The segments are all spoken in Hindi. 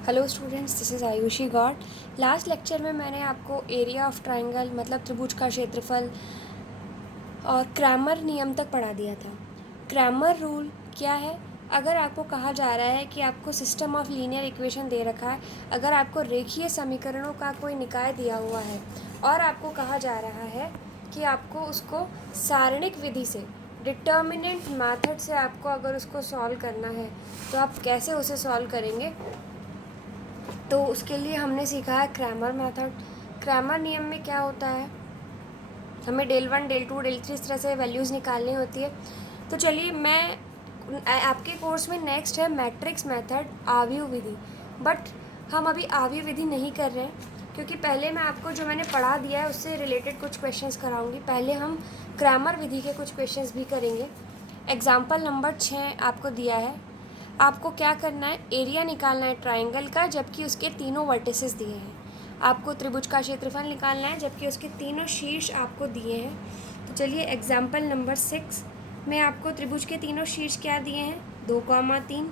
Hello students, this is Ayushi God. Last lecture में मैंने आपको एरिया ऑफ ट्राइंगल मतलब त्रिभुज का क्षेत्रफल और क्रैमर नियम तक पढ़ा दिया था। क्रैमर रूल क्या है? अगर आपको कहा जा रहा है कि आपको सिस्टम ऑफ लीनियर इक्वेशन दे रखा है, अगर आपको रेखीय समीकरणों का कोई निकाय दिया हुआ है और आपको कहा जा रहा है कि आपको उसको सारणिक विधि से, डिटर्मिनेंट मेथड से आपको अगर उसको सॉल्व करना है तो आप कैसे उसे सॉल्व करेंगे, तो उसके लिए हमने सीखा है क्रैमर मेथड। क्रैमर नियम में क्या होता है, हमें डेल 1 डेल 2 डेल 3 इस तरह से वैल्यूज़ निकालनी होती है। तो चलिए, मैं आपके कोर्स में नेक्स्ट है मैट्रिक्स मेथड, आव्यूह विधि। बट हम अभी आव्यूह विधि नहीं कर रहे हैं क्योंकि पहले मैं आपको जो मैंने पढ़ा दिया है उससे रिलेटेड कुछ क्वेश्चंस कराऊंगी। पहले हम क्रैमर विधि के कुछ क्वेश्चंस भी करेंगे। एग्जाम्पल नंबर 6 आपको दिया है। आपको क्या करना है, एरिया निकालना है ट्राइंगल का जबकि उसके तीनों वर्टिसेस दिए हैं। आपको त्रिभुज का क्षेत्रफल निकालना है जबकि उसके तीनों शीर्ष आपको दिए हैं। तो चलिए, एग्जाम्पल नंबर 6 में आपको त्रिभुज के तीनों शीर्ष क्या दिए हैं, 2,3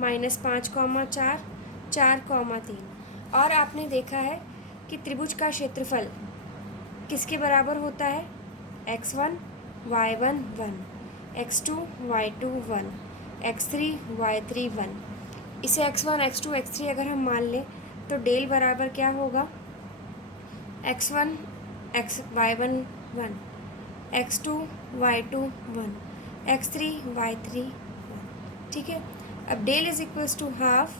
-5,4 4,3। और आपने देखा है कि त्रिभुज का क्षेत्रफल किसके बराबर होता है, x1 y1 1, x2 y2 1, x3 y3 1। इसे x1 x2 x3 अगर हम मान लें तो डेल बराबर क्या होगा, x1 y1 1, x2 y2 1, x3 y3 1। ठीक है, अब del is equals to half.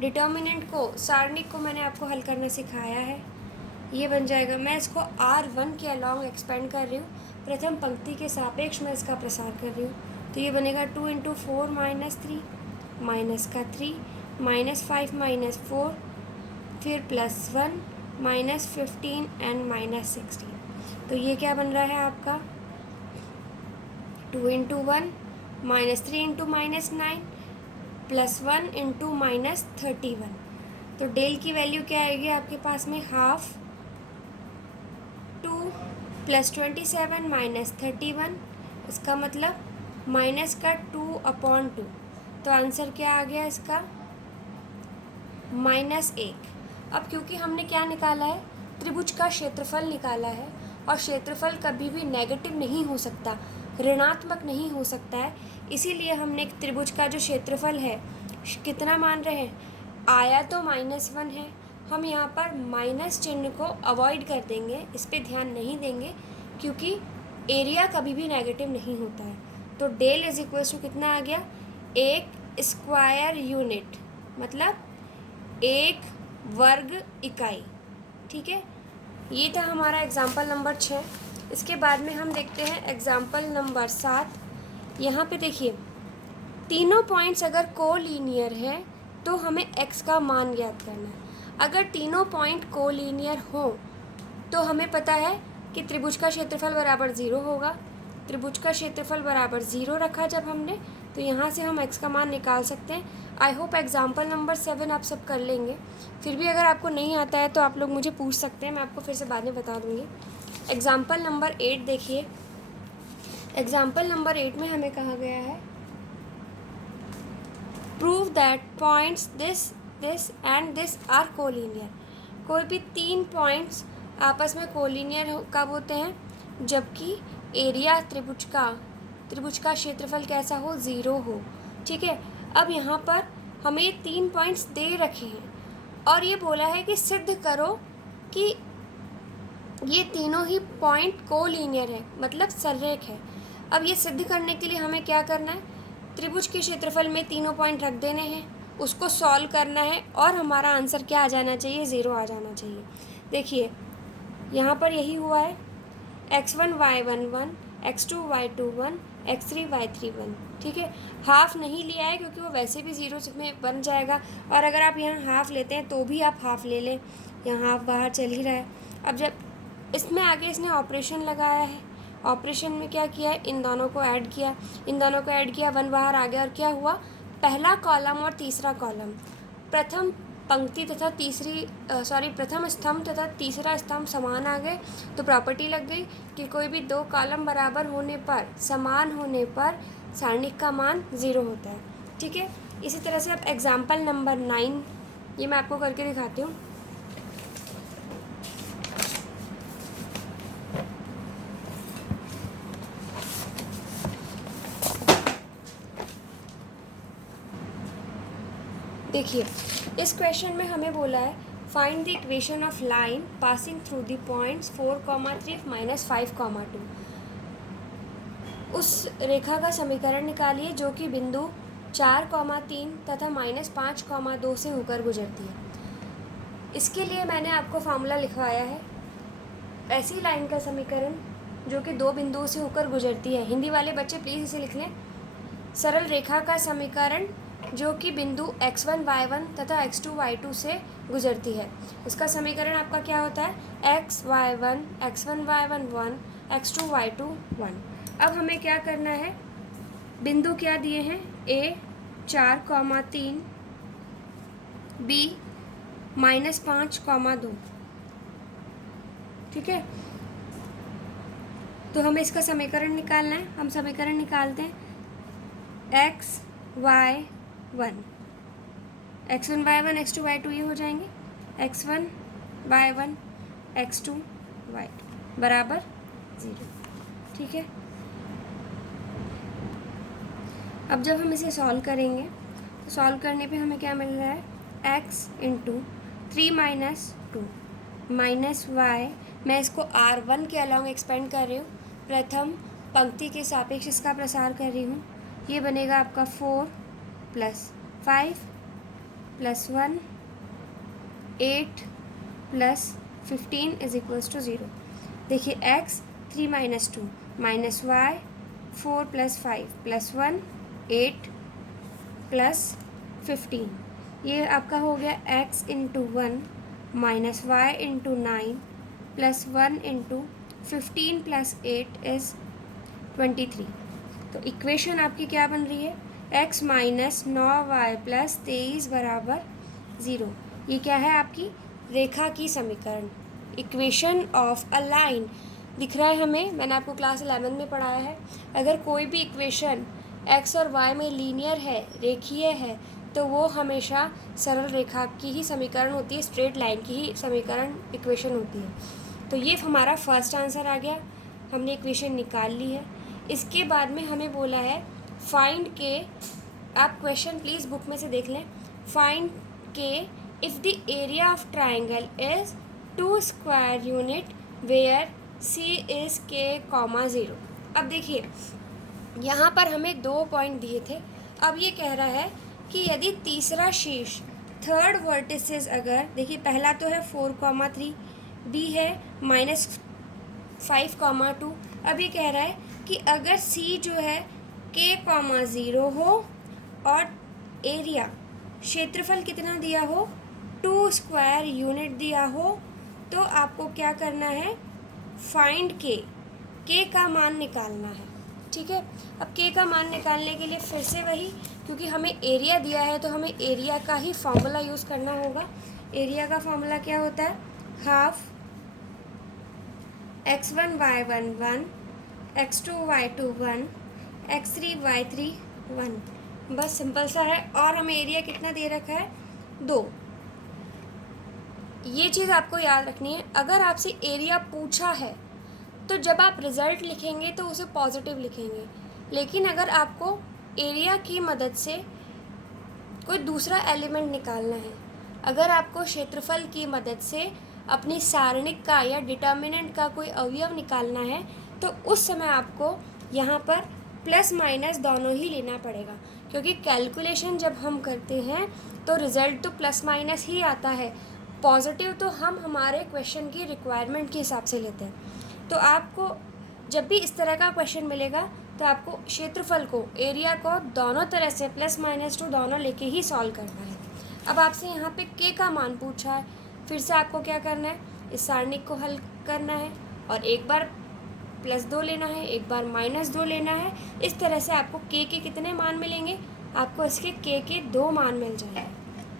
Determinant को, सारणिक को मैंने आपको हल करना सिखाया है, ये बन जाएगा। मैं इसको R1 के अलॉन्ग एक्सपेंड कर रही हूँ, प्रथम पंक्ति के सापेक्ष में इसका प्रसार कर रही हूँ। तो ये बनेगा 2 × 4 -3 माइनस का 3 -5 -4 फिर +1 -15 एंड -16। तो ये क्या बन रहा है आपका, 2 × 1 -3 × -9 +1 × -31। तो डेल की वैल्यू क्या आएगी आपके पास में, हाफ 2 + 27 -31, इसका मतलब माइनस का 2/2। तो आंसर क्या आ गया इसका, -1। अब क्योंकि हमने क्या निकाला है, त्रिभुज का क्षेत्रफल निकाला है, और क्षेत्रफल कभी भी नेगेटिव नहीं हो सकता, ऋणात्मक नहीं हो सकता है, इसीलिए हमने त्रिभुज का जो क्षेत्रफल है कितना मान रहे हैं, आया तो -1 है, हम यहाँ पर माइनस चिन्ह को अवॉइड कर देंगे, इस पर ध्यान नहीं देंगे क्योंकि एरिया कभी भी नेगेटिव नहीं होता है। तो डेल इज इक्वल्स टू कितना आ गया, 1 स्क्वायर यूनिट, मतलब 1 वर्ग इकाई। ठीक है, ये था हमारा एग्जाम्पल नंबर 6। इसके बाद में हम देखते हैं एग्जाम्पल नंबर 7। यहाँ पे देखिए, तीनों पॉइंट्स अगर कोलीनियर है तो हमें x का मान ज्ञात करना है। अगर तीनों पॉइंट कोलीनियर हो तो हमें पता है कि त्रिभुज का क्षेत्रफल बराबर 0 होगा। त्रिभुज का क्षेत्रफल बराबर 0 रखा जब हमने, तो यहाँ से हम x का मान निकाल सकते हैं। आई होप एग्जाम्पल नंबर 7 आप सब कर लेंगे। फिर भी अगर आपको नहीं आता है तो आप लोग मुझे पूछ सकते हैं, मैं आपको फिर से बाद में बता दूँगी। एग्जाम्पल नंबर 8 देखिए। एग्जाम्पल नंबर 8 में हमें कहा गया है, prove that points this this and this are collinear. कोई भी 3 पॉइंट्स आपस में कोलीनियर कब होते हैं, जबकि एरिया त्रिभुज का क्षेत्रफल कैसा हो, 0 हो। ठीक है, अब यहाँ पर हमें 3 पॉइंट्स दे रखे हैं और ये बोला है कि सिद्ध करो कि ये तीनों ही पॉइंट कोलीनियर है, मतलब सररेख है। अब ये सिद्ध करने के लिए हमें क्या करना है, त्रिभुज के क्षेत्रफल में तीनों पॉइंट रख देने हैं, उसको सॉल्व करना है और हमारा आंसर क्या आ जाना चाहिए, 0 आ जाना चाहिए। देखिए, यहाँ पर यही हुआ है, x1 y1 1, x2 y2 1, x3 y3 1। ठीक है, हाफ नहीं लिया है क्योंकि वो वैसे भी 0 में बन जाएगा, और अगर आप यहाँ हाफ लेते हैं तो भी आप हाफ ले लें, यहाँ हाफ बाहर चल ही रहा है। अब जब इसमें आगे इसने ऑपरेशन लगाया है, ऑपरेशन में क्या किया है, इन दोनों को ऐड किया, 1 बाहर आ गया, और क्या हुआ, पहला कॉलम और तीसरा कॉलम, प्रथम पंक्ति तथा प्रथम स्तंभ तथा तीसरा स्तंभ समान आ गए। तो प्रॉपर्टी लग गई कि कोई भी 2 कॉलम बराबर होने पर, समान होने पर सारणिक का मान 0 होता है। ठीक है, इसी तरह से अब एग्जाम्पल नंबर 9 ये मैं आपको करके दिखाती हूँ। देखिए, इस क्वेश्चन में हमें बोला है find the equation of line passing through the points 4,3 -5,2। उस रेखा का समीकरण निकालिए जो कि बिंदु 4,3 तथा -5,2 से होकर गुजरती है। इसके लिए मैंने आपको फार्मूला लिखवाया है। ऐसी लाइन का समीकरण जो कि दो बिंदुओं से होकर गुजरती है, हिंदी वाले बच्चे प्लीज़ इसे लिख लें। सरल रेखा का समीकरण जो कि बिंदु x1 y1 तथा x2 y2 से गुजरती है, उसका समीकरण आपका क्या होता है? x1 y1 1, x2 y2 1। अब हमें क्या करना है? बिंदु क्या दिए हैं? a 4,3, b -5,2। ठीक है, तो हमें इसका समीकरण निकालना है। हम समीकरण निकालते हैं। x1 y1 x2 y2 ये हो जाएंगे। x1 y1 x2 y2 बराबर 0। ठीक है, अब जब हम इसे सॉल्व करेंगे तो सॉल्व करने पे हमें क्या मिल रहा है? x इंटू 3 - 2 माइनस y, मैं इसको r1 के अलॉन्ग एक्सपेंड कर रही हूँ, प्रथम पंक्ति के सापेक्ष इसका प्रसार कर रही हूँ। ये बनेगा आपका 4 + 5 + 1 8 + 15 = 0। देखिए x 3 - 2 माइनस y 4 + 5 + 1 8 + 15, ये आपका हो गया x into 1 minus y into 9 + 1 into 15 + 8 = 23। तो इक्वेशन आपकी क्या बन रही है? x - 9y + 23 बराबर 0। ये क्या है? आपकी रेखा की समीकरण, इक्वेशन ऑफ अ लाइन दिख रहा है हमें। मैंने आपको क्लास 11 में पढ़ाया है, अगर कोई भी इक्वेशन x और y में लीनियर है, रेखीय है, तो वो हमेशा सरल रेखा की ही समीकरण होती है, स्ट्रेट लाइन की ही समीकरण इक्वेशन होती है। तो ये हमारा फर्स्ट आंसर आ गया, हमने इक्वेशन निकाल ली है। इसके बाद में हमें बोला है फाइंड के, आप क्वेश्चन प्लीज़ बुक में से देख लें। Find k if the area of triangle is 2 square unit where C इज़ k, 0। अब देखिए, यहाँ पर हमें 2 पॉइंट दिए थे। अब ये कह रहा है कि यदि तीसरा शीर्ष, थर्ड वर्टिसेस, अगर देखिए पहला तो है 4,3, बी है -5,2। अब ये कह रहा है कि अगर C जो है k, 0 हो और एरिया, क्षेत्रफल कितना दिया हो? 2 स्क्वायर यूनिट दिया हो, तो आपको क्या करना है? फाइंड के का मान निकालना है। ठीक है, अब के का मान निकालने के लिए फिर से वही, क्योंकि हमें एरिया दिया है तो हमें एरिया का ही फॉर्मूला यूज़ करना होगा। एरिया का फॉर्मूला क्या होता है? Half x1 y1 1, x2 y2 1, x3 y3 1। बस सिंपल सा है। और हमें एरिया कितना दे रखा है? 2। ये चीज़ आपको याद रखनी है, अगर आपसे एरिया पूछा है तो जब आप रिज़ल्ट लिखेंगे तो उसे पॉजिटिव लिखेंगे, लेकिन अगर आपको एरिया की मदद से कोई दूसरा एलिमेंट निकालना है, अगर आपको क्षेत्रफल की मदद से अपनी सारणिक का या डिटर्मिनेंट का कोई अवयव निकालना है, तो उस समय आपको यहाँ पर प्लस माइनस दोनों ही लेना पड़ेगा, क्योंकि कैलकुलेशन जब हम करते हैं तो रिज़ल्ट तो प्लस माइनस ही आता है। पॉजिटिव तो हम हमारे क्वेश्चन की रिक्वायरमेंट के हिसाब से लेते हैं। तो आपको जब भी इस तरह का क्वेश्चन मिलेगा तो आपको क्षेत्रफल को, एरिया को दोनों तरह से +-2 दोनों लेके ही सॉल्व करना है। अब आपसे यहाँ पे के का मान पूछा है, फिर से आपको क्या करना है? इस सारणिक को हल करना है और एक बार +2 लेना है, एक बार -2 लेना है। इस तरह से आपको के कितने मान मिलेंगे? आपको इसके के 2 मान मिल जाएंगे।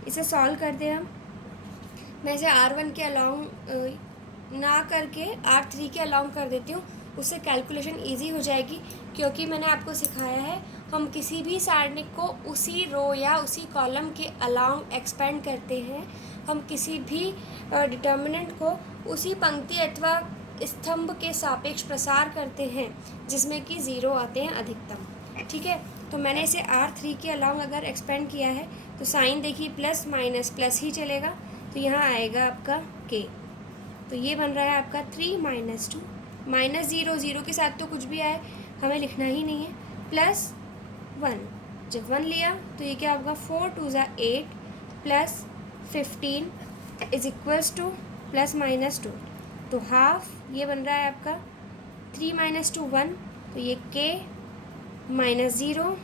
इसे सॉल्व कर दें हम। मैं इसे R1 के अलॉन्ग ना करके R3 के अलॉन्ग कर देती हूँ, उससे कैलकुलेशन इजी हो जाएगी, क्योंकि मैंने आपको सिखाया है हम किसी भी सारणिक को उसी रो या उसी कॉलम के अलोंग एक्सपेंड करते हैं। हम किसी भी डिटर्मिनेंट को उसी पंक्ति अथवा स्तंभ के सापेक्ष प्रसार करते हैं जिसमें कि 0 आते हैं अधिकतम। ठीक है, तो मैंने इसे R3 के अलोंग अगर एक्सपेंड किया है तो साइन देखिए प्लस माइनस प्लस ही चलेगा, तो यहाँ आएगा आपका K। तो ये बन रहा है आपका 3 - 2 -0, 0 के साथ तो कुछ भी आए हमें लिखना ही नहीं है, प्लस 1। जब 1 लिया तो ये क्या होगा, 4 × 2 = 8 plus 15 is equals two plus minus 2, तो हाफ ये बन रहा है आपका 3 - 2 1, तो ये K -0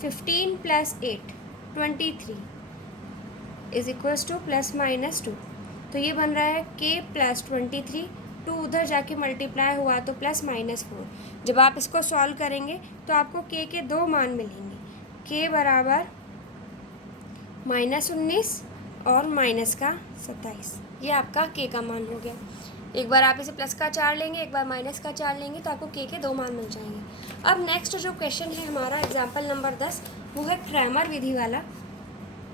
15 + 8 23 is equals two plus minus 2, तो ये बन रहा है K + 23, 2 उधर जाके मल्टीप्लाई हुआ तो प्लस माइनस 4। जब आप इसको सॉल्व करेंगे तो आपको K के 2 मान मिलेंगे, K बराबर -19 और -27। ये आपका K का मान हो गया। एक बार आप इसे प्लस का 4 लेंगे, एक बार माइनस का 4 लेंगे तो आपको K के 2 मान मिल जाएंगे। अब नेक्स्ट जो क्वेश्चन है हमारा एग्जाम्पल नंबर 10, वो है क्रैमर विधि वाला।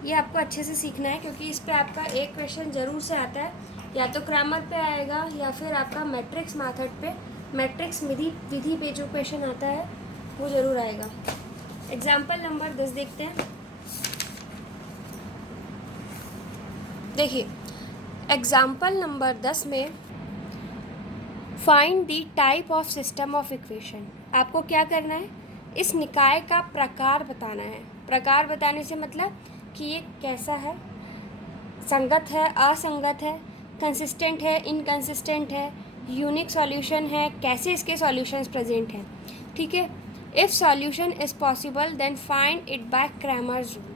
ये आपको अच्छे से सीखना है क्योंकि इस पे आपका एक क्वेश्चन ज़रूर से आता है, या तो क्रैमर पे आएगा या फिर आपका मैट्रिक्स मेथड पे, मैट्रिक्स विधि पे जो क्वेश्चन आता है वो ज़रूर आएगा। एग्जाम्पल नंबर 10 देखते हैं। देखिए एग्जाम्पल नंबर 10 में find the type of system of equation. आपको क्या करना है, इस निकाय का प्रकार बताना है। प्रकार बताने से मतलब कि ये कैसा है, संगत है, असंगत है, कंसिस्टेंट है, इनकंसिस्टेंट है, यूनिक सॉल्यूशन है, कैसे इसके सॉल्यूशंस प्रेजेंट हैं। ठीक है, if solution is possible then find it by Cramer's rule.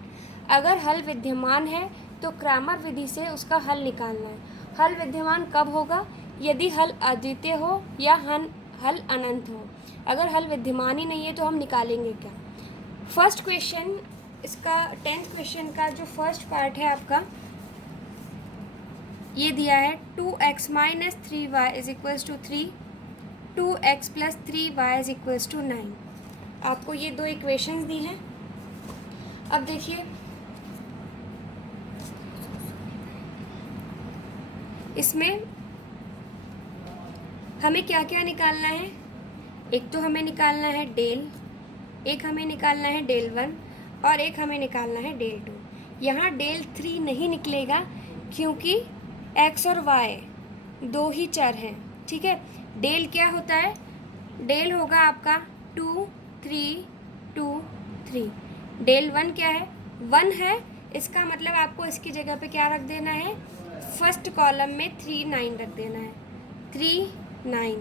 अगर हल विद्यमान है तो क्रैमर विधि से उसका हल निकालना है। हल विद्यमान कब होगा, यदि हल अद्वितीय हो या हल अनंत हो। अगर हल विद्यमान ही नहीं है तो हम निकालेंगे क्या। फर्स्ट क्वेश्चन, इसका 10th क्वेश्चन का जो फर्स्ट पार्ट है आपका, ये दिया है 2x - 3y = 3, 2x + 3y = 9। आपको ये दो इक्वेशंस दी हैं। अब देखिए इसमें हमें क्या क्या निकालना है। एक तो हमें निकालना है डेल, एक हमें निकालना है डेल 1 और एक हमें निकालना है डेल 2। यहाँ डेल 3 नहीं निकलेगा क्योंकि x और y दो ही चर हैं। ठीक है, डेल क्या होता है, डेल होगा आपका 2 3 2 3। डेल 1 क्या है, 1 है, इसका मतलब आपको इसकी जगह पे क्या रख देना है, फर्स्ट कॉलम में 3 9 रख देना है, 3 9,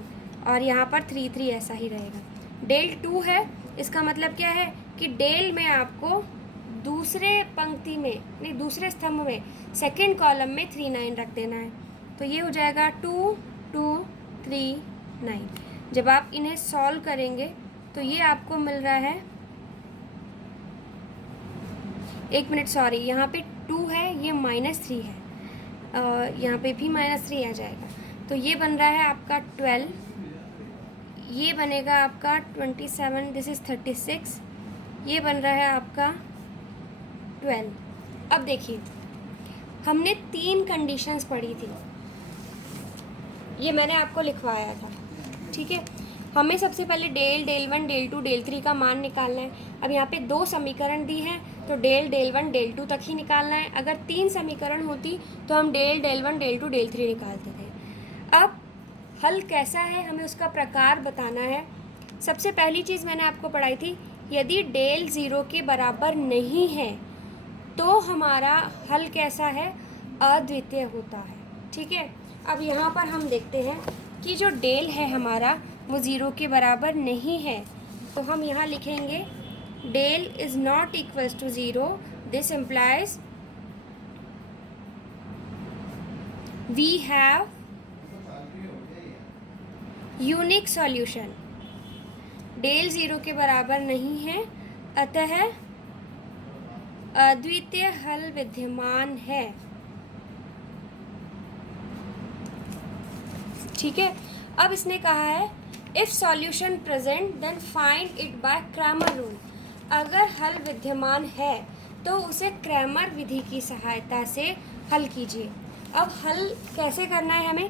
और यहाँ पर 3 3 ऐसा ही रहेगा। डेल 2 है, इसका मतलब क्या है कि डेल में आपको दूसरे पंक्ति में नहीं, दूसरे स्तंभ में सेकंड कॉलम में 3 9 रख देना है। तो ये हो जाएगा 2 2 3 9। जब आप इन्हें सॉल्व करेंगे तो ये आपको मिल रहा है, एक मिनट सॉरी, यहाँ पे 2 है, ये -3 है, यहाँ पे भी -3 आ जाएगा। तो ये बन रहा है आपका 12, ये बनेगा आपका 27, दिस इज़ 36, ये बन रहा है आपका 12। अब देखिए हमने 3 कंडीशंस पढ़ी थी, ये मैंने आपको लिखवाया था। ठीक है, हमें सबसे पहले डेल 1 डेल 2 डेल 3 का मान निकालना है। अब यहाँ पे 2 समीकरण दी हैं तो डेल 1 डेल 2 तक ही निकालना है। अगर 3 समीकरण होती तो हम डेल 1 डेल 2 डेल 3 निकालते थे। अब हल कैसा है, हमें उसका प्रकार बताना है। सबसे पहली चीज़ मैंने आपको पढ़ाई थी, यदि डेल 0 के बराबर नहीं है तो हमारा हल कैसा है, अद्वितीय होता है। ठीक है, अब यहाँ पर हम देखते हैं कि जो डेल है हमारा वो 0 के बराबर नहीं है, तो हम यहाँ लिखेंगे del is not equals to 0, this implies we have unique solution. Del 0 के बराबर नहीं है, अतः अद्वितीय हल विद्यमान है। ठीक है, अब इसने कहा है if solution present then find it by Cramer rule. अगर हल विद्यमान है तो उसे क्रैमर विधि की सहायता से हल कीजिए। अब हल कैसे करना है हमें?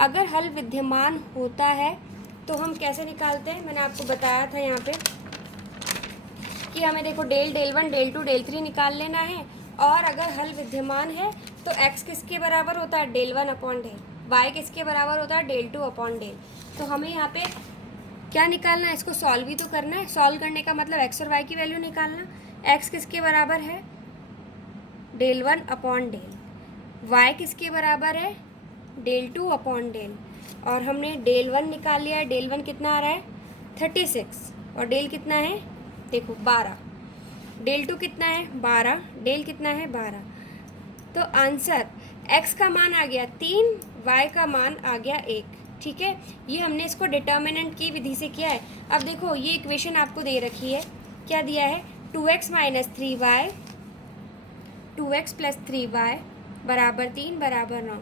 अगर हल विद्यमान होता है तो हम कैसे निकालते हैं? मैंने आपको बताया था यहाँ पे कि हमें देखो डेल 1 डेल 2 डेल 3 निकाल लेना है। और अगर हल विद्यमान है तो x किसके बराबर होता है? Del 1 upon del. y किसके बराबर होता है? Del 2 upon del. तो हमें यहाँ पे क्या निकालना है? इसको सॉल्व भी तो करना है। सॉल्व करने का मतलब x और y की वैल्यू निकालना। x किसके बराबर है? Del 1 upon del. y किसके बराबर है? Del 2 upon del. और हमने डेल 1 निकाल लिया है। डेल 1 कितना आ रहा है? 36। और डेल कितना है? देखो 12। डेल 2 कितना है? 12। डेल कितना है? 12। तो आंसर x का मान आ गया 3, y का मान आ गया 1। ठीक है, ये हमने इसको डिटर्मिनेंट की विधि से किया है। अब देखो ये इक्वेशन आपको दे रखी है, क्या दिया है? 2x minus 3y 2x plus 3y बराबर 3 बराबर 9।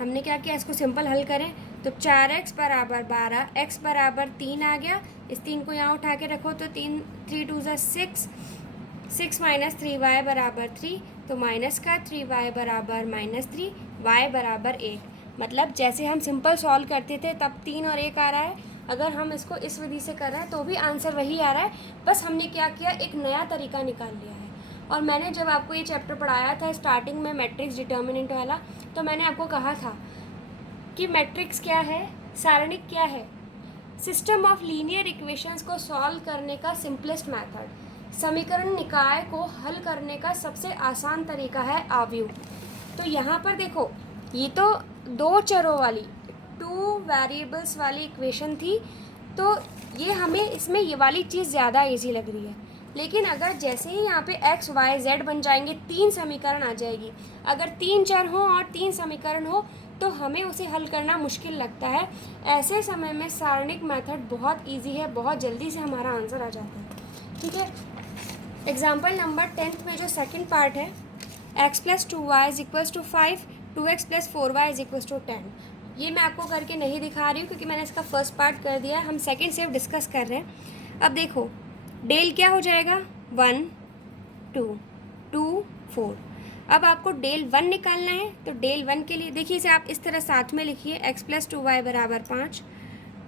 हमने क्या किया? इसको सिंपल हल करें तो 4x बराबर 12, x बराबर 3 आ गया। इस 3 को यहाँ उठा के रखो तो 3 2 6, 6 माइनस 3y बराबर 3, तो माइनस का 3y बराबर -3, y बराबर 1। मतलब जैसे हम सिंपल सॉल्व करते थे तब 3 और 1 आ रहा है, अगर हम इसको इस विधि से कर रहे हैं तो भी आंसर वही आ रहा है। बस हमने क्या किया? एक नया तरीका निकाल लिया है। और मैंने जब आपको ये चैप्टर पढ़ाया था स्टार्टिंग में मैट्रिक्स डिटर्मिनेंट वाला, तो मैंने आपको कहा था कि मैट्रिक्स क्या है, सारणिक क्या है? सिस्टम ऑफ लीनियर इक्वेशंस को सॉल्व करने का सिंपलेस्ट मेथड, समीकरण निकाय को हल करने का सबसे आसान तरीका है आव्यूह। तो यहाँ पर देखो ये तो 2 चरों वाली 2 वेरिएबल्स वाली इक्वेशन थी, तो ये हमें इसमें ये वाली चीज़ ज़्यादा इजी लग रही है। लेकिन अगर जैसे ही यहाँ पे x y z बन जाएंगे 3 समीकरण आ जाएगी। अगर 3 चर हों और 3 समीकरण हो तो हमें उसे हल करना मुश्किल लगता है। ऐसे समय में सारणिक मेथड बहुत इजी है, बहुत जल्दी से हमारा आंसर आ जाता है। ठीक है, एग्जाम्पल नंबर 10 में जो सेकंड पार्ट है, x plus 2y is equals to 5, 2x plus 4y is equals to 10। ये मैं आपको करके नहीं दिखा रही हूँ क्योंकि मैंने इसका फर्स्ट पार्ट कर दिया है, हम सेकेंड से डिस्कस कर रहे हैं। अब देखो डेल क्या हो जाएगा? 1 2 2 4। अब आपको डेल 1 निकालना है, तो डेल 1 के लिए देखिए इसे आप इस तरह साथ में लिखिए, x प्लस 2y बराबर 5,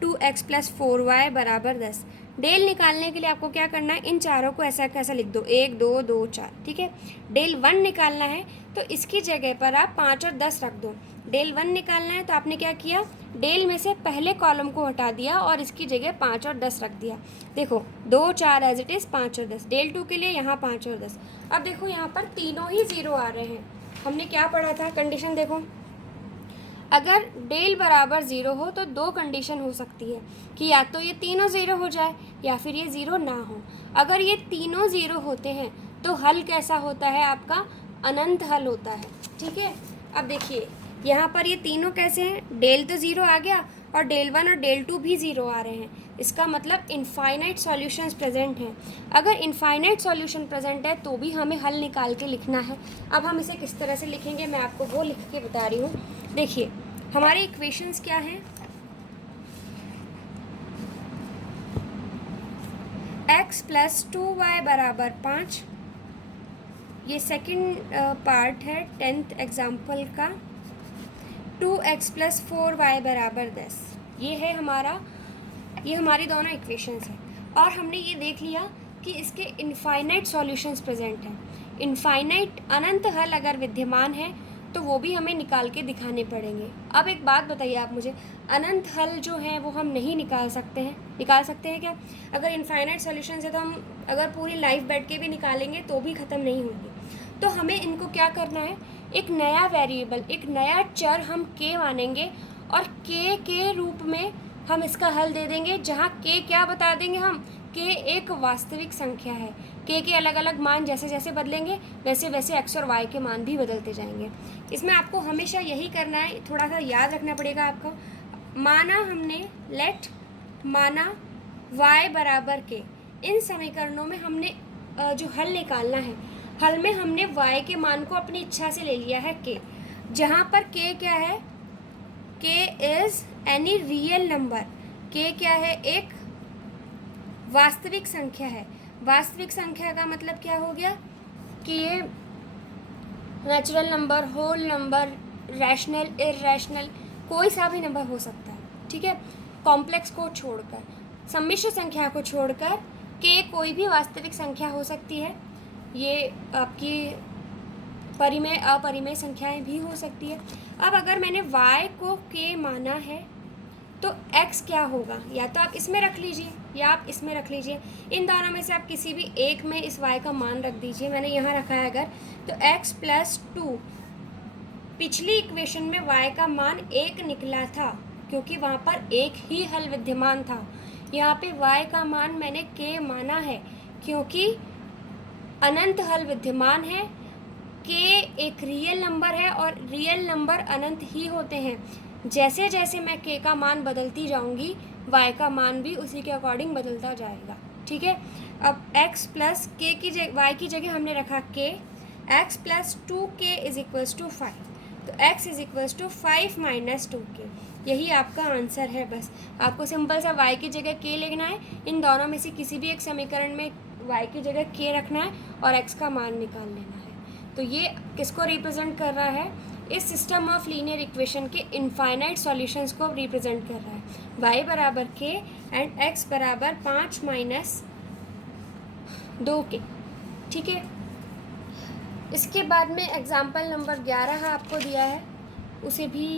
2x प्लस 4y बराबर 10। डेल निकालने के लिए आपको क्या करना है? इन चारों को ऐसा कैसा लिख दो, 1 2 2 4। ठीक है, डेल 1 निकालना है तो इसकी जगह पर आप 5 और 10 रख दो। डेल 1 निकालना है तो आपने क्या किया? डेल में से पहले कॉलम को हटा दिया और इसकी जगह 5 और 10 रख दिया। देखो 2 4 एज इट इज़, 5 और 10। डेल 2 के लिए यहाँ 5 और 10। अब देखो यहाँ पर तीनों ही 0 आ रहे हैं। हमने क्या पढ़ा था? कंडीशन देखो, अगर डेल बराबर 0 हो तो 2 कंडीशन हो सकती है कि या तो ये तीनों 0 हो जाए या फिर ये 0 ना हो। अगर ये तीनों 0 होते हैं तो हल कैसा होता है आपका? अनंत हल होता है। ठीक है, अब देखिए यहाँ पर ये तीनों कैसे हैं? डेल तो 0 आ गया और डेल 1 और डेल 2 भी 0 आ रहे हैं। इसका मतलब इनफाइनाइट सॉल्यूशंस प्रेजेंट हैं। अगर इनफाइनाइट सॉल्यूशन प्रेजेंट है तो भी हमें हल निकाल के लिखना है। अब हम इसे किस तरह से लिखेंगे मैं आपको वो लिख के बता रही हूँ। देखिए हमारी इक्वेशंस क्या हैं? x प्लस 2y बराबर 5, ये सेकंड पार्ट है 10th एग्जाम्पल का। 2x प्लस 4y बराबर 10, ये है ये हमारी दोनों इक्वेशंस हैं। और हमने ये देख लिया कि इसके इनफाइनाइट सॉल्यूशंस प्रेजेंट हैं। इनफाइनाइट अनंत हल अगर विद्यमान है तो वो भी हमें निकाल के दिखाने पड़ेंगे। अब एक बात बताइए आप मुझे, अनंत हल जो हैं वो हम नहीं निकाल सकते हैं? निकाल सकते हैं क्या? अगर इनफाइनाइट सॉल्यूशंस है तो हम अगर पूरी लाइफ बैठ के भी निकालेंगे तो भी ख़त्म नहीं होंगे। तो हमें इनको क्या करना है? एक नया वेरिएबल, एक नया चर हम k मानेंगे और k के रूप में हम इसका हल दे देंगे, जहाँ k क्या बता देंगे हम? k एक वास्तविक संख्या है। k के अलग अलग मान जैसे जैसे बदलेंगे वैसे वैसे x और y के मान भी बदलते जाएंगे। इसमें आपको हमेशा यही करना है, थोड़ा सा याद रखना पड़ेगा आपको। माना हमने माना y बराबर k, इन समीकरणों में हमने जो हल निकालना है, हल में हमने y के मान को अपनी इच्छा से ले लिया है k, जहाँ पर k क्या है? k is any real number. k क्या है? एक वास्तविक संख्या है। वास्तविक संख्या का मतलब क्या हो गया कि ये natural number, whole number, rational, irrational, कोई सा भी नंबर हो सकता है, ठीक है। कॉम्प्लेक्स को छोड़कर, सम्मिश्र संख्या को छोड़कर के कोई भी वास्तविक संख्या हो सकती है। ये आपकी परिमेय अपरिमेय संख्याएं भी हो सकती है। अब अगर मैंने y को k माना है तो x क्या होगा, या तो आप इसमें रख लीजिए या आप इसमें रख लीजिए। इन दोनों में से आप किसी भी एक में इस y का मान रख दीजिए। मैंने यहाँ रखा है अगर, तो x + 2, पिछली इक्वेशन में y का मान 1 निकला था क्योंकि वहाँ पर एक ही हल विद्यमान था। यहाँ पे y का मान मैंने k माना है क्योंकि अनंत हल विद्यमान है। k एक रियल नंबर है और रियल नंबर अनंत ही होते हैं। जैसे जैसे मैं k का मान बदलती जाऊंगी y का मान भी उसी के अकॉर्डिंग बदलता जाएगा, ठीक है। अब x प्लस k की y की जगह हमने रखा k, x + 2k = 5, तो x = 5 - 2k, यही आपका आंसर है। बस आपको सिंपल सा y की जगह k लिखना है, इन दोनों में से किसी भी एक समीकरण में y की जगह k रखना है और x का मान निकाल लेना है। तो ये किसको रिप्रेजेंट कर रहा है, इस सिस्टम ऑफ लीनियर इक्वेशन के इनफाइनाइट सॉल्यूशंस को रिप्रेजेंट कर रहा है। y = k and x = 5 - 2k, ठीक है। इसके बाद में एग्जाम्पल नंबर 11 आपको दिया है, उसे भी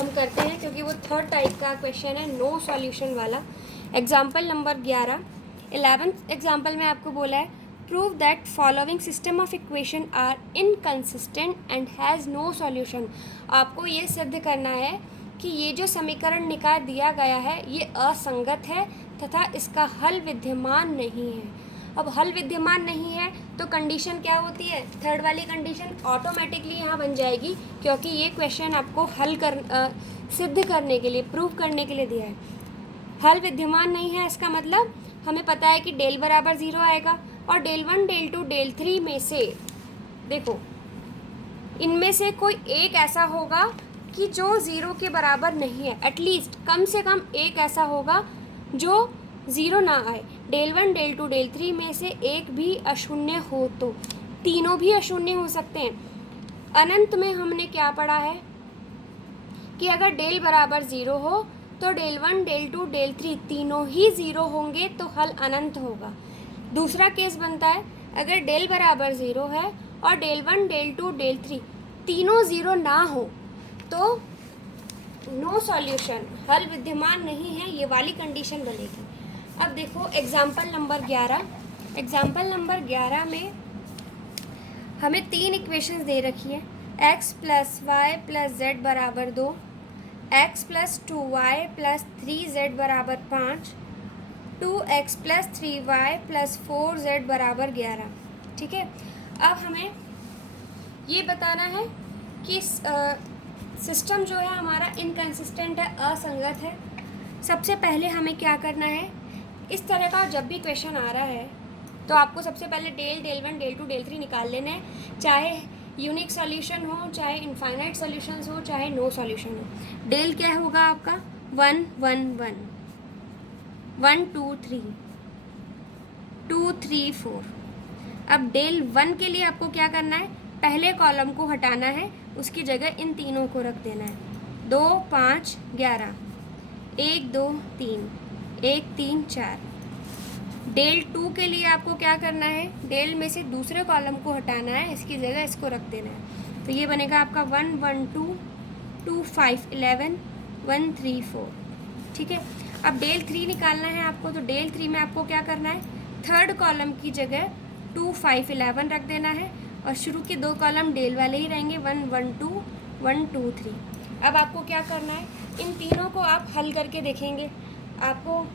हम करते हैं क्योंकि वो थर्ड टाइप का क्वेश्चन है, नो सॉल्यूशन वाला। एग्जाम्पल नंबर 11th एग्जाम्पल में आपको बोला है prove that following system of equation are inconsistent and has no solution. आपको ये सिद्ध करना है कि ये जो समीकरण निकाल दिया गया है ये असंगत है तथा इसका हल विद्यमान नहीं है। अब हल विद्यमान नहीं है तो कंडीशन क्या होती है, थर्ड वाली कंडीशन ऑटोमेटिकली यहाँ बन जाएगी क्योंकि ये क्वेश्चन आपको सिद्ध करने के लिए, प्रूव करने के लिए दिया है। हल विद्यमान नहीं है इसका मतलब हमें पता है कि डेल = 0 आएगा और डेल 1, डेल 2, डेल 3 में से देखो इनमें से कोई एक ऐसा होगा कि जो 0 के बराबर नहीं है, एटलीस्ट कम से कम एक ऐसा होगा जो 0 ना आए। डेल 1, डेल 2, डेल 3 में से एक भी अशून्य हो तो तीनों भी अशून्य हो सकते हैं। अनंत में हमने क्या पढ़ा है कि अगर डेल = 0 हो तो डेल 1, डेल 2, डेल 3 तीनों ही 0 होंगे तो हल अनंत होगा। दूसरा केस बनता है अगर डेल = 0 है और डेल 1, डेल 2, डेल 3 तीनों 0 ना हो तो नो सॉल्यूशन, हल विद्यमान नहीं है, ये वाली कंडीशन बनेगी। अब देखो एग्जाम्पल नंबर 11 में हमें 3 इक्वेशंस दे रखी है, x + y + z = 2, x + 2y + 3z = 5, 2x + 3y + 4z = 11, ठीक है। अब हमें ये बताना है कि सिस्टम जो है हमारा इनकंसिस्टेंट है, असंगत है। सबसे पहले हमें क्या करना है, इस तरह का जब भी क्वेश्चन आ रहा है तो आपको सबसे पहले डेल 1, डेल 2, डेल 3 निकाल लेना है, चाहे यूनिक सॉल्यूशन हो, चाहे इनफाइनाइट सॉल्यूशंस हो, चाहे नो सॉल्यूशन हो। डेल क्या होगा आपका 1 1 1, 1 2 3, 2 3 4। अब डेल 1 के लिए आपको क्या करना है, पहले कॉलम को हटाना है, उसकी जगह इन तीनों को रख देना है। 2 5 11, 1 2 3, 1 3 4। डेल 2 के लिए आपको क्या करना है, डेल में से दूसरे कॉलम को हटाना है, इसकी जगह इसको रख देना है। तो ये बनेगा आपका 1 1 2, 2 5 11, 1 3 4, ठीक है। अब डेल 3 निकालना है आपको, तो डेल 3 में आपको क्या करना है, थर्ड कॉलम की जगह 2 5 11 रख देना है और शुरू के 2 कॉलम डेल वाले ही रहेंगे, 1 1 2, 1 2 3। अब आपको क्या करना है, इन तीनों को आप हल करके देखेंगे। आपको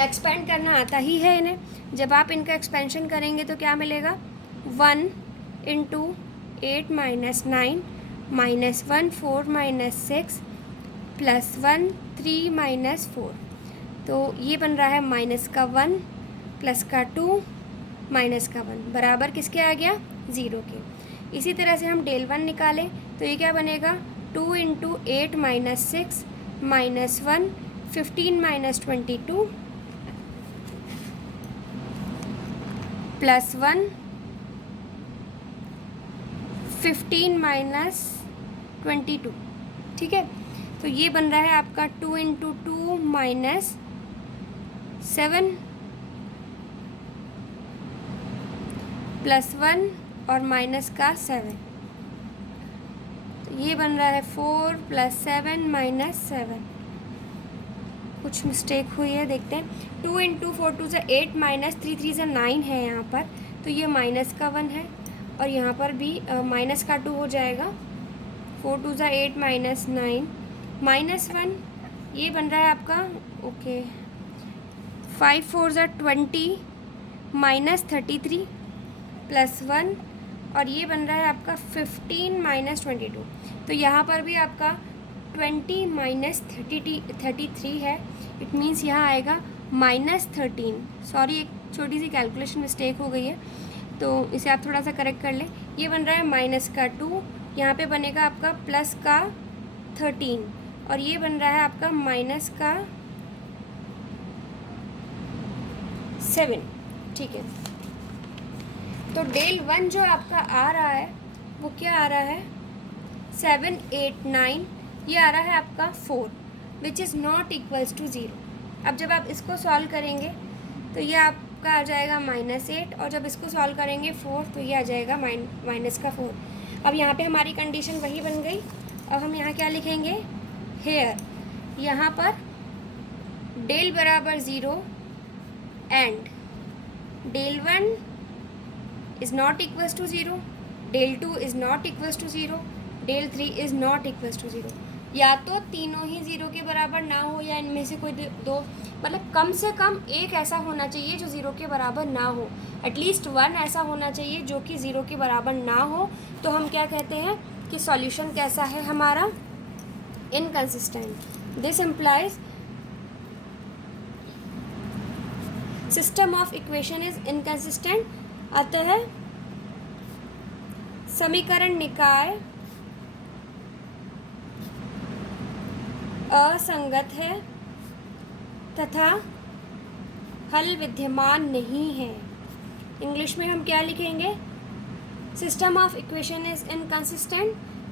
एक्सपेंड करना आता ही है इन्हें, जब आप इनका एक्सपेंशन करेंगे तो क्या मिलेगा, 1 × 8 - 9 -1 4 - 6 +1 3 - 4, तो ये बन रहा है -1 +2 -1 बराबर किसके आ गया, 0 के। इसी तरह से हम डेल 1 निकालें तो ये क्या बनेगा, 2 × 8 - 6 -1 15 - 22 +1 15 माइनस 22, ठीक है। तो ये बन रहा है आपका 2 × 2 -7 +1 और माइनस का 7, तो ये बन रहा है 4 + 7 - 7। कुछ मिस्टेक हुई है, देखते हैं। 2 × 4 2 = 8 -3 3 = 9 है यहाँ पर, तो ये माइनस का 1 है और यहाँ पर भी माइनस का 2 हो जाएगा। 4 2 = 8 -9 -1, ये बन रहा है आपका ओके 5 4 = 20 -33 +1 और ये बन रहा है आपका 15 - 22। तो यहाँ पर भी आपका 20 - 33 है। इट मीन्स यहाँ आएगा -13। सॉरी, एक छोटी सी कैलकुलेशन मिस्टेक हो गई है, तो इसे आप थोड़ा सा करेक्ट कर लें। ये बन रहा है माइनस का 2, यहाँ पे बनेगा आपका प्लस का 13 और ये बन रहा है आपका माइनस का 7, ठीक है। तो डेल 1 जो आपका आ रहा है वो क्या आ रहा है 7 8 9, ये आ रहा है आपका 4 which is not equals to 0। अब जब आप इसको सॉल्व करेंगे तो ये आपका आ जाएगा -8 और जब इसको सॉल्व करेंगे 4 तो ये आ जाएगा माइनस का 4। अब यहाँ पे हमारी कंडीशन वही बन गई। अब हम यहाँ क्या लिखेंगे, हेयर यहाँ पर डेल बराबर 0 and del 1 is not equals to 0, del 2 is not equals to 0, del 3 is not equals to 0। या तो तीनों ही 0 के बराबर ना हो या इनमें से कोई दो, मतलब कम से कम एक ऐसा होना चाहिए जो 0 के बराबर ना हो, एटलीस्ट 1 ऐसा होना चाहिए जो कि 0 के बराबर ना हो। तो हम क्या कहते हैं कि सॉल्यूशन कैसा है हमारा, inconsistent. This implies system of equation is inconsistent. अतः समीकरण निकाय असंगत है तथा हल विद्यमान नहीं है। इंग्लिश में हम क्या लिखेंगे, system of equation is inconsistent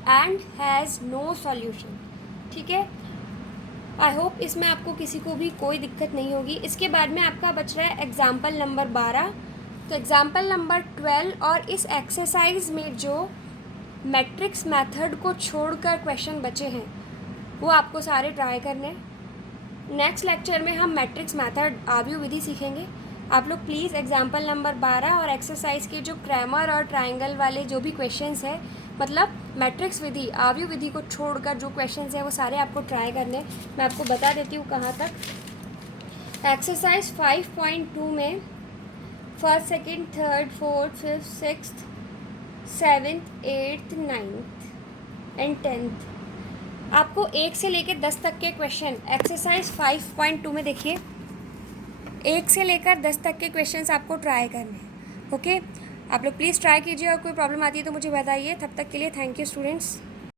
and has no solution, ठीक है। आई होप इसमें आपको किसी को भी कोई दिक्कत नहीं होगी। इसके बाद में आपका बच रहा है एग्जाम्पल नंबर 12। तो एग्ज़ाम्पल नंबर 12 और इस एक्सरसाइज में जो मैट्रिक्स मेथड को छोड़कर क्वेश्चन बचे हैं वो आपको सारे ट्राई करने। नेक्स्ट लेक्चर में हम मैट्रिक्स मेथड आव्यूह विधि सीखेंगे। आप लोग प्लीज़ एग्ज़ाम्पल नंबर 12 और एक्सरसाइज के जो क्रैमर और ट्रायंगल वाले जो भी क्वेश्चंस हैं, मतलब मैट्रिक्स विधि आव्यूह विधि को छोड़कर जो क्वेश्चंस हैं वो सारे आपको ट्राई करने। मैं आपको बता देती हूँ कहाँ तक। एक्सरसाइज 5.2 में 1st, 2nd, 3rd, 4th, 5th, 6th, 7th, 8th, 9th and 10th आपको 1 से लेकर 10 तक के क्वेश्चन एक्सरसाइज 5.2 में देखिए, 1 से लेकर 10 तक के क्वेश्चंस आपको ट्राई करने हैं। ओके, आप लोग प्लीज़ ट्राई कीजिए और कोई प्रॉब्लम आती है तो मुझे बताइए। तब तक के लिए थैंक यू स्टूडेंट्स।